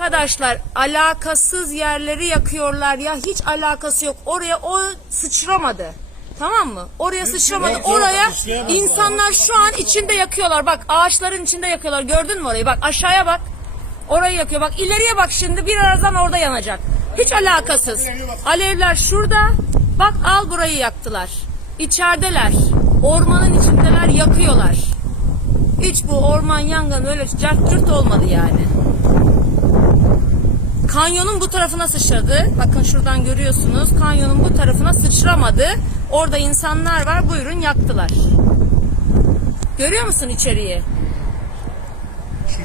Arkadaşlar alakasız yerleri yakıyorlar ya hiç alakası yok. Oraya o sıçramadı. Tamam mı? Oraya sıçramadı. Oraya insanlar şu an içinde yakıyorlar. Bak ağaçların içinde yakıyorlar. Gördün mü orayı? Bak aşağıya bak. Orayı yakıyor. Bak ileriye bak şimdi birazdan orada yanacak. Hiç alakasız. Alevler şurada. Bak al burayı yaktılar. İçerideler. Ormanın içindeler yakıyorlar. Hiç bu orman yangını öyle cart olmadı yani. Kanyonun bu tarafına sıçradı. Bakın şuradan görüyorsunuz. Kanyonun bu tarafına sıçramadı. Orada insanlar var. Buyurun yaktılar. Görüyor musun içeriği?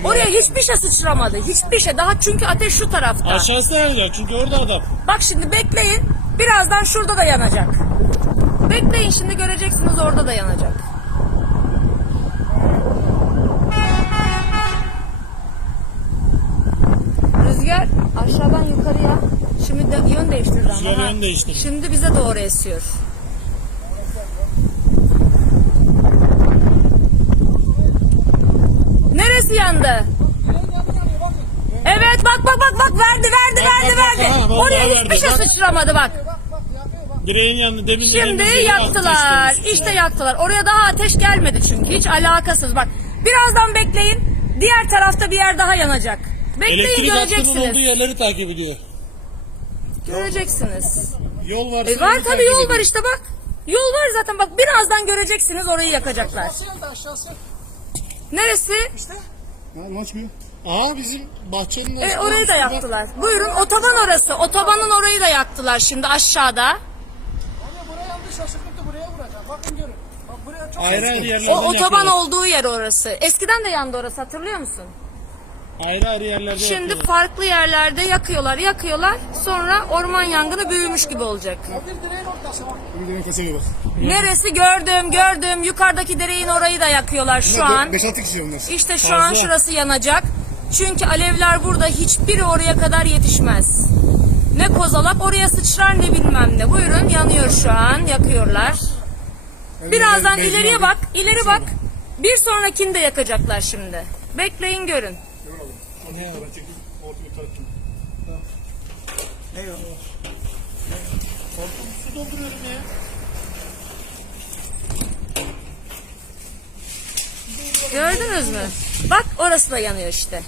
Oraya hiçbir şey sıçramadı. Hiçbir şey. Daha çünkü ateş şu tarafta. Aşağısı yanacak çünkü orada adam. Bak şimdi bekleyin. Birazdan şurada da yanacak. Bekleyin şimdi göreceksiniz orada da yanacak. Rüzgar aşağıdan yukarıya. Şimdi de yön değiştirdi ama. Rüzgar ha. yön değiştirdi. Şimdi bize doğru esiyor. Neresi yandı? Evet bak bak bak bak verdi verdi verdi verdi. vallahi Oraya hiçbir verdi, şey bak. sıçramadı bak. Direğin yanında demin Şimdi yeri yaktılar. ateşlemiş. İşte yaktılar. Oraya daha ateş gelmedi çünkü. Hiç alakasız. Bak birazdan bekleyin. Diğer tarafta bir yer daha yanacak. Bekleyin Elektrik hattının olduğu göreceksiniz. yerleri takip ediyor. Göreceksiniz. Yol varsa E var yolu tabii takip yol var işte bak. Yol var zaten bak birazdan göreceksiniz orayı yakacaklar. Neresi? Ya açmıyor. Aa bizim bahçenin E, orayı da yaktılar. Buyurun otoban orası. Otobanın orayı da yaktılar şimdi aşağıda. Abi buraya yandı şaşırtıp da buraya vuracağım. Bakın görün. Bak buraya çok Ayrı ayrı yerlerden O otoban yakıyorlar. olduğu yer orası. Eskiden de yandı orası hatırlıyor musun? Ayrı ayrı yerlerde Şimdi yakıyorlar. farklı yerlerde yakıyorlar, yakıyorlar. Sonra orman yangını büyümüş gibi olacak. bir kesemiyor bak. Neresi gördüm, gördüm. Yukarıdaki dereyin orayı da yakıyorlar şu an. 5-6 kişi onlar. İşte şu Fazla. an şurası yanacak. Çünkü alevler burada hiçbiri oraya kadar yetişmez. Ne kozalak oraya sıçrar ne bilmem ne. Buyurun yanıyor şu an, yakıyorlar. Birazdan ileriye bak, ileri bak. Bir sonrakini de yakacaklar şimdi. Bekleyin görün. Su dolduruyorum ya. Gördünüz mü? Bak orası da yanıyor işte.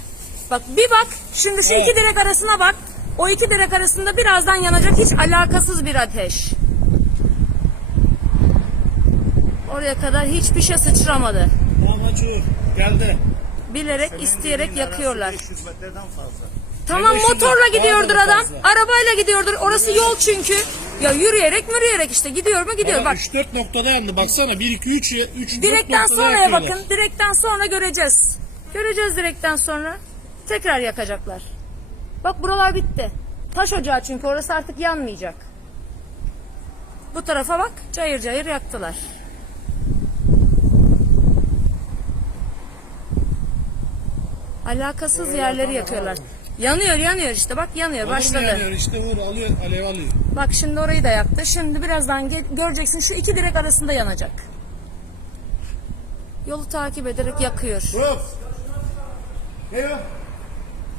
Bak bir bak. Şimdi şu iki direk arasına bak. O iki direk arasında birazdan yanacak hiç alakasız bir ateş. Oraya kadar hiçbir şey sıçramadı. Tamam açıyor. Geldi. Bilerek, isteyerek yakıyorlar. 500 metreden fazla. Tamam motorla gidiyordur adam. fazla. Arabayla gidiyordur. Orası yol çünkü. Ya yürüyerek yürüyerek işte gidiyor mu gidiyor. Bak 3-4 noktada yandı. Baksana 1 2 3 3 direkten sonraya bakın. Direkten sonra göreceğiz. Göreceğiz direkten sonra. Tekrar yakacaklar. Bak buralar bitti. Taş ocağı çünkü orası artık yanmayacak. Bu tarafa bak. Cayır cayır yaktılar. Alakasız yerleri yakıyorlar. Yanıyor yanıyor işte bak yanıyor başladı. Yanıyor işte vur alıyor alev alıyor. Bak şimdi orayı da yaktı. Şimdi birazdan ge- göreceksin şu iki direk arasında yanacak. Yolu takip ederek yakıyor. Hop. Ne o?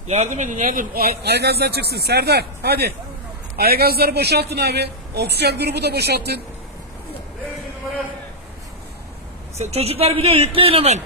Yardım edin yardım. Ay- Aygazlar çıksın Serdar hadi. Aygazları boşaltın abi. Oksijen grubu da boşaltın. Sen- Çocuklar biliyor yükleyin hemen.